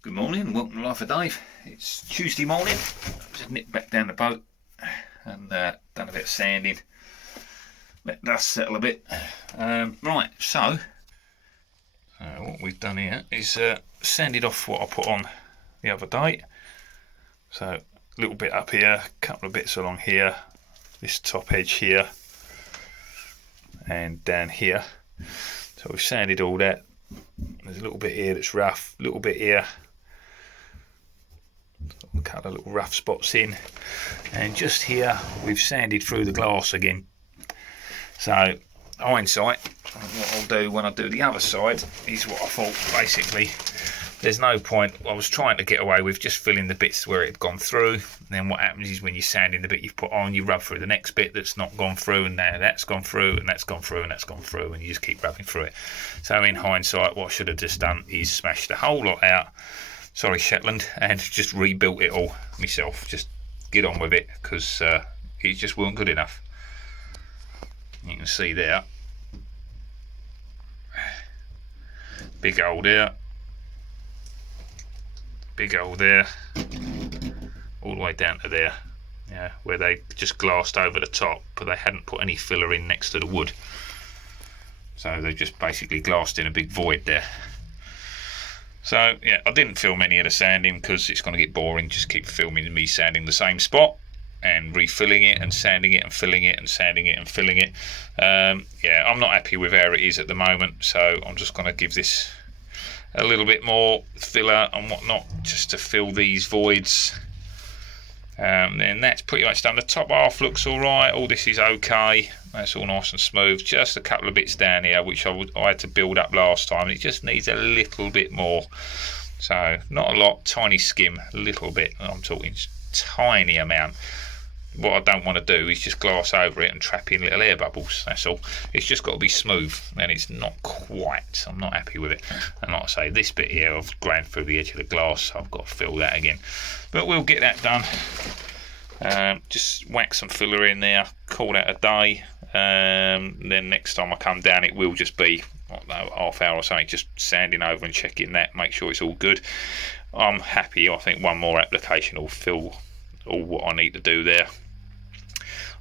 Good morning and welcome to Life of Dave. It's Tuesday morning. I've just nipped back down the boat and done a bit of sanding. Let dust settle a bit. Right, so what we've done here is sanded off what I put on the other day. So a little bit up here, a couple of bits along here, this top edge here, and down here. So we've sanded all that. There's a little bit here that's rough, a little bit here. A couple of little rough spots in, and just here we've sanded through the glass again. So hindsight, what I'll do when I do the other side is what I thought. Basically, there's no point. I was trying to get away with just filling the bits where it had gone through. And then what happens is when you're sanding the bit you've put on, you rub through the next bit that's not gone through, and now that's gone through, and that's gone through, and that's gone through, and you just keep rubbing through it. So in hindsight, what I should have just done is smashed the whole lot out. Sorry, Shetland, and just rebuilt it all myself. Just get on with it, because it just weren't good enough. You can see there, big hole there, big hole there, all the way down to there, yeah, where they just glassed over the top, but they hadn't put any filler in next to the wood. So they just basically glassed in a big void there. So yeah, I didn't film any of the sanding because it's going to get boring. Just keep filming me sanding the same spot and refilling it and sanding it and filling it and sanding it and filling it. Yeah, I'm not happy with how it is at the moment, so I'm just going to give this a little bit more filler and whatnot just to fill these voids. Then that's pretty much done. The top half looks alright, all this is okay, that's all nice and smooth. Just a couple of bits down here which I had to build up last time. It just needs a little bit more, so not a lot, tiny skim, a little bit. I'm talking tiny amount. What I don't want to do is just glass over it and trap in little air bubbles, that's all. It's just got to be smooth, and it's not quite. I'm not happy with it. And like I say, this bit here I've ground through the edge of the glass, so I've got to fill that again. But we'll get that done. Just whack some filler in there, call that a day. Then next time I come down, it will just be, I don't know, half hour or something, just sanding over and checking that, make sure it's all good. I'm happy. I think one more application will fill all what I need to do there.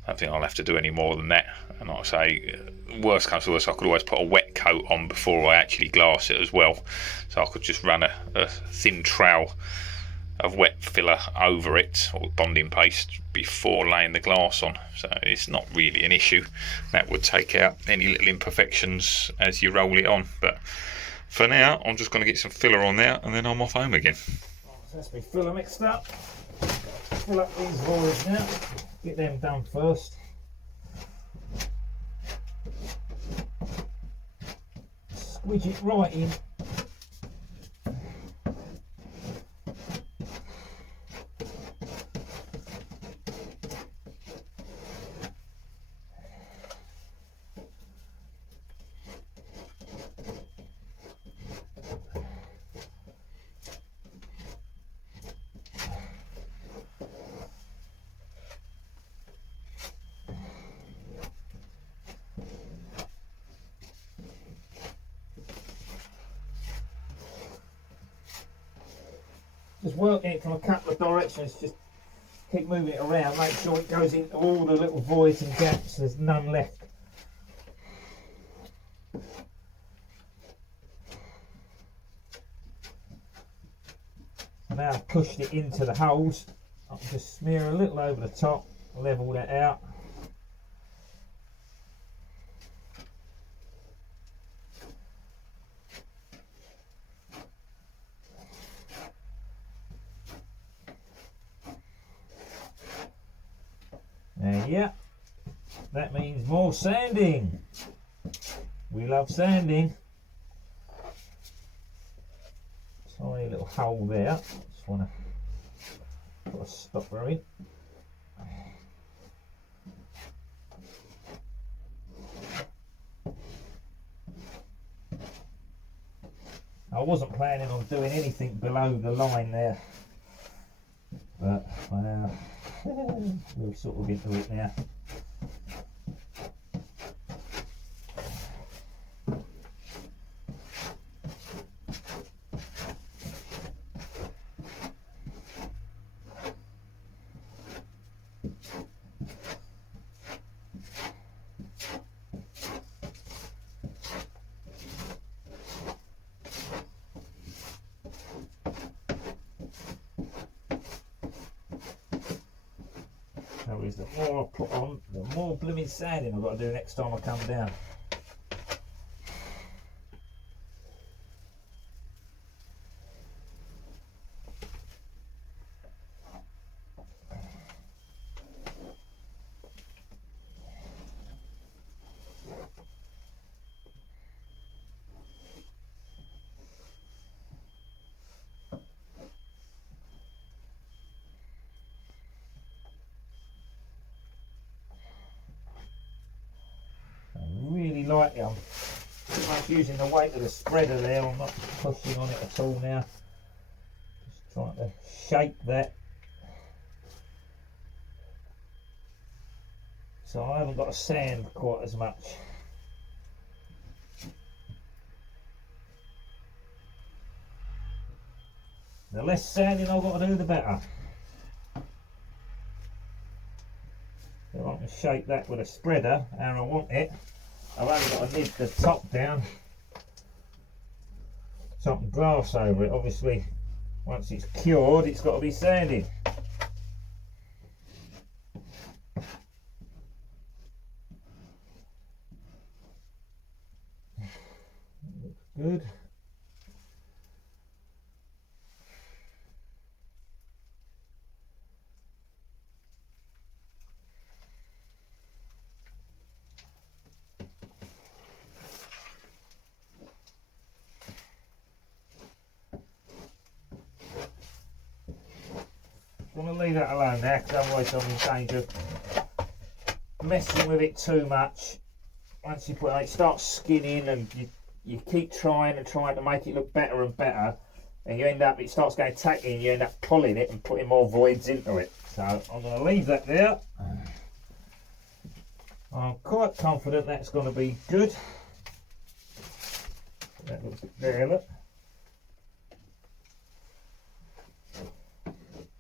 I don't think I'll have to do any more than that. And like I say, worst comes to worst, I could always put a wet coat on before I actually glass it as well. So I could just run a thin trowel of wet filler over it, or bonding paste, before laying the glass on. So it's not really an issue. That would take out any little imperfections as you roll it on. But for now, I'm just going to get some filler on there, and then I'm off home again. So that's my filler mixed up. Fill up these voids now. Get them done first. Squidge it right in. Just working it from a couple of directions, just keep moving it around, make sure it goes into all the little voids and gaps, there's none left. Now I've pushed it into the holes, I'll just smear a little over the top, level that out. And yeah, that means more sanding. We love sanding. Tiny little hole there. Just want to put a stopper in. I wasn't planning on doing anything below the line there, but we're sort of into it now. the more I put on, the more blooming sanding I've got to do next time I come down. Really lightly, I'm pretty much using the weight of the spreader there. I'm not pushing on it at all now. Just trying to shape that so I haven't got to sand quite as much. The less sanding I've got to do, the better. So I can shape that with a spreader how I want it. I've only got to nib the top down so I can glass over it. Obviously, once it's cured, it's got to be sanded. Looks good. I'm going to leave that alone now because otherwise I'm in danger of messing with it too much. Once you put it, it starts skinning and you keep trying to make it look better and better, and you end up, it starts going tacky and you end up pulling it and putting more voids into it. So I'm going to leave that there. I'm quite confident that's going to be good. That looks there, look.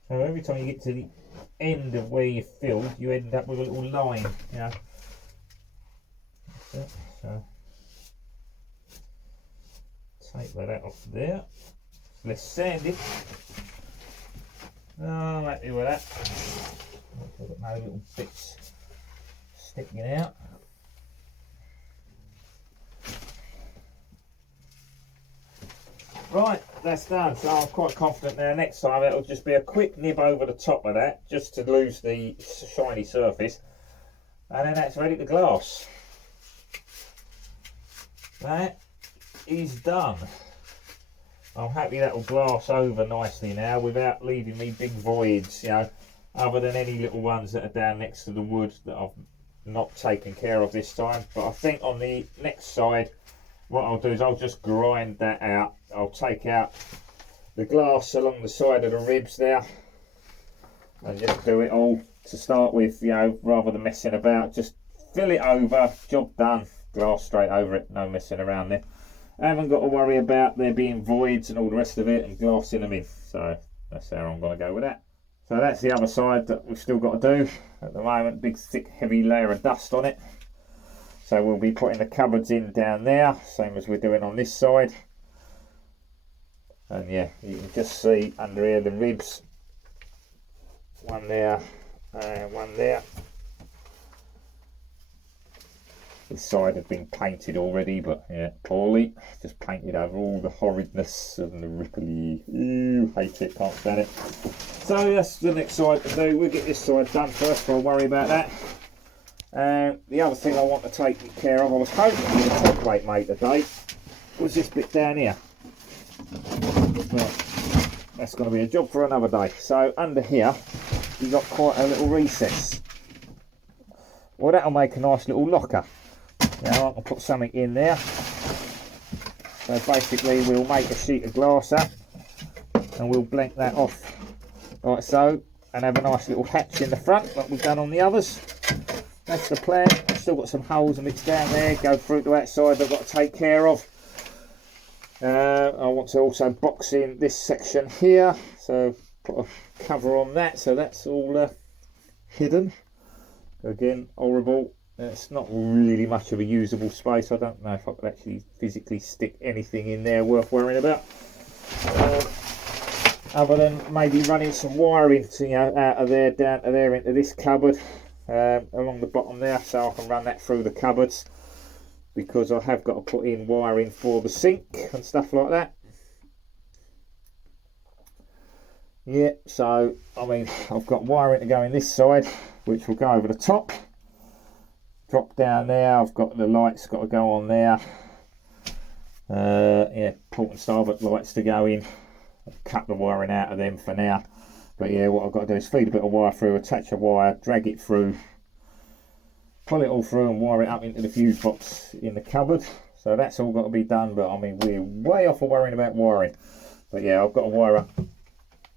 So every time you get to the end of where you filled, you end up with a little line, you know. That's it. So take that out off there. Let's sand it. Oh, I'm happy with that. I've got no little bits sticking out. Right, that's done. So I'm quite confident now. Next time it'll just be a quick nib over the top of that, just to lose the shiny surface, and then that's ready to glass. That is done. I'm happy that will glass over nicely now without leaving me big voids, you know, other than any little ones that are down next to the wood that I've not taken care of this time. But I think on the next side, what I'll do is I'll just grind that out. I'll take out the glass along the side of the ribs there and just do it all to start with, you know, rather than messing about. Just fill it over, job done, glass straight over it, no messing around there. I haven't got to worry about there being voids and all the rest of it and glassing them in. So that's how I'm going to go with that. So that's the other side that we've still got to do at the moment. Big thick heavy layer of dust on it. So we'll be putting the cupboards in down there, same as we're doing on this side. And yeah, you can just see under here the ribs. One there and one there. This side had been painted already, but yeah, poorly. Just painted over all the horridness and the ripply. Ooh, hate it, can't stand it. So that's the next side to do. We'll get this side done first, I'll worry about that. The other thing I want to take care of, I was hoping to get a top plate made today, was this bit down here. But that's going to be a job for another day. So under here, you've got quite a little recess. Well, that'll make a nice little locker. Now I can put something in there. So basically we'll make a sheet of glass up and we'll blank that off like so and have a nice little hatch in the front like we've done on the others. That's the plan. Still got some holes and bits down there, go through to that side I've got to take care of. I want to also box in this section here, so put a cover on that so that's all hidden. Again, horrible. It's not really much of a usable space. I don't know if I could actually physically stick anything in there worth worrying about. Other than maybe running some wiring to, you know, out of there, down to there into this cupboard. along the bottom there, so I can run that through the cupboards, because I have got to put in wiring for the sink and stuff like that. Yeah, so I mean, I've got wiring to go in this side, which will go over the top, drop down there. I've got the lights got to go on there. Yeah, port and starboard lights to go in. I've cut the wiring out of them for now. But yeah, what I've got to do is feed a bit of wire through, attach a wire, drag it through, pull it all through and wire it up into the fuse box in the cupboard. So that's all got to be done, but I mean, we're way off of worrying about wiring. But yeah, I've got to wire up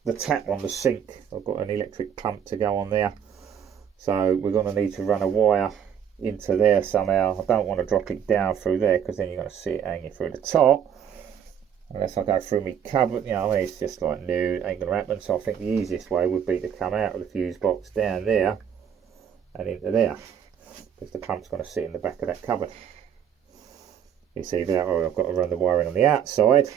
the tap on the sink. I've got an electric pump to go on there, so we're going to need to run a wire into there somehow. I don't want to drop it down through there, because then you're going to see it hanging through the top, unless I go through my cupboard. You know, I mean, it's just like, no, ain't going to happen. So I think the easiest way would be to come out of the fuse box down there and into there, because the pump's going to sit in the back of that cupboard. You see there, oh, I've got to run the wiring on the outside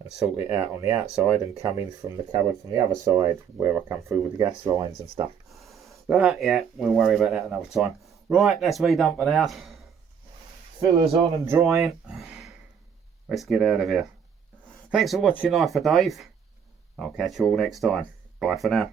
and sort it out on the outside, and come in from the cupboard from the other side where I come through with the gas lines and stuff. But yeah, we'll worry about that another time. Right, that's me dumping out. Fillers on and drying. Let's get out of here. Thanks for watching Life of Dave. I'll catch you all next time. Bye for now.